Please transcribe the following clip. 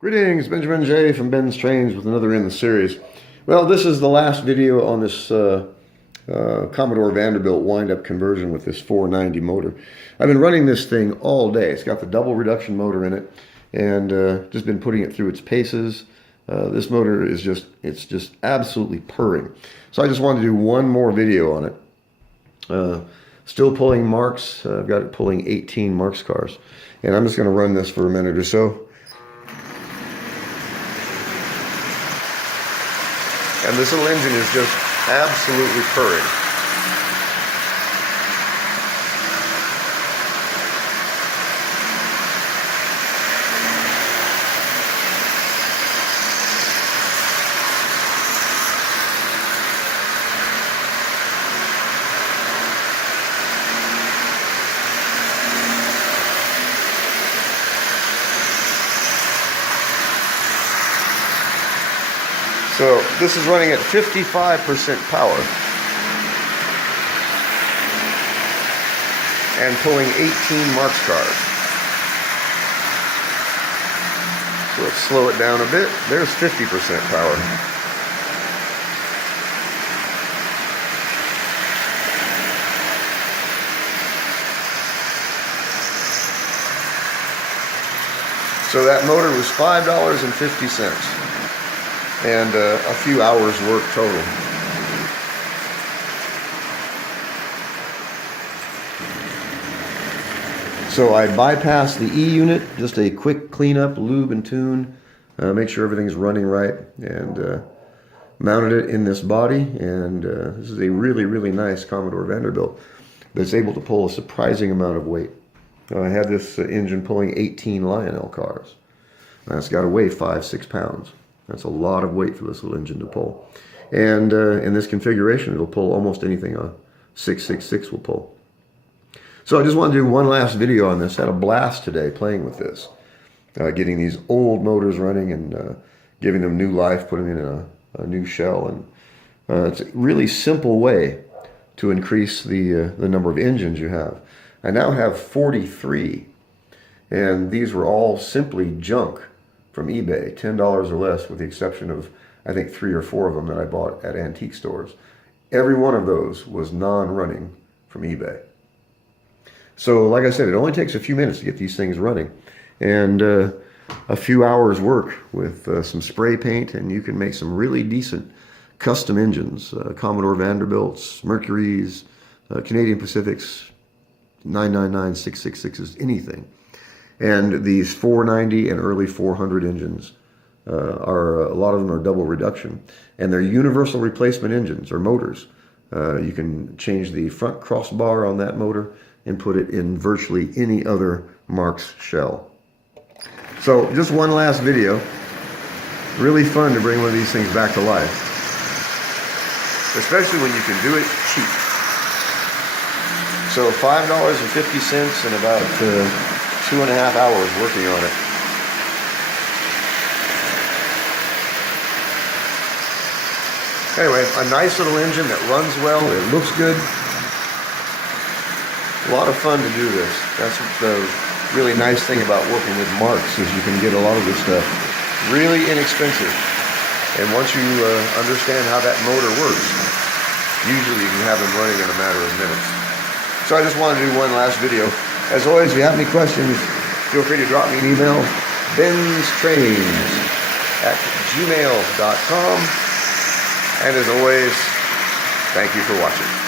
Greetings, Benjamin J. from BENZTRAINZ with another in the series. Well, this is the last video on this Commodore Vanderbilt wind-up conversion with this 490 motor. I've been running this thing all day. It's got the double reduction motor in it, and just been putting it through its paces. This motor is just absolutely purring. So I just wanted to do one more video on it. Still pulling Marx. I've got it pulling 18 Marx cars, and I'm just going to run this for a minute or so. And this little engine is just absolutely purring. So this is running at 55% power and pulling 18 Marx cars. So let's slow it down a bit. There's 50% power. So that motor was $5.50. And a few hours work total. So I bypassed the E unit, just a quick cleanup, lube and tune, make sure everything's running right, and mounted it in this body. And this is a really nice Commodore Vanderbilt that's able to pull a surprising amount of weight. I had this engine pulling 18 Lionel cars. That's got to weigh 5-6 pounds. That's a lot of weight for this little engine to pull. And in this configuration, it'll pull almost anything a 666 will pull. So I just wanted to do one last video on this. Had a blast today playing with this. Getting these old motors running and giving them new life, putting them in a new shell. And it's a really simple way to increase the number of engines you have. I now have 43. And these were all simply junk from eBay, $10 or less, with the exception of, I think, 3 or 4 of them that I bought at antique stores. Every one of those was non-running from eBay. So, like I said, it only takes a few minutes to get these things running, and a few hours work with some spray paint, and you can make some really decent custom engines, Commodore Vanderbilts, Mercuries, Canadian Pacifics, 999s, 666s, anything. And these 490 and early 400 engines a lot of them are double reduction, and they're universal replacement engines or motors. You can change the front crossbar on that motor and put it in virtually any other Marx shell. So just one last video. Really fun to bring one of these things back to life, especially when you can do it cheap. So $5.50 and about 2.5 hours working on it. Anyway, a nice little engine that runs well, it looks good. A lot of fun to do this. That's the really nice thing about working with Marx, is you can get a lot of this stuff really inexpensive. And once you understand how that motor works, usually you can have them running in a matter of minutes. So I just wanted to do one last video. As always, if you have any questions, feel free to drop me an email, BENZTRAINZ@gmail.com. And as always, thank you for watching.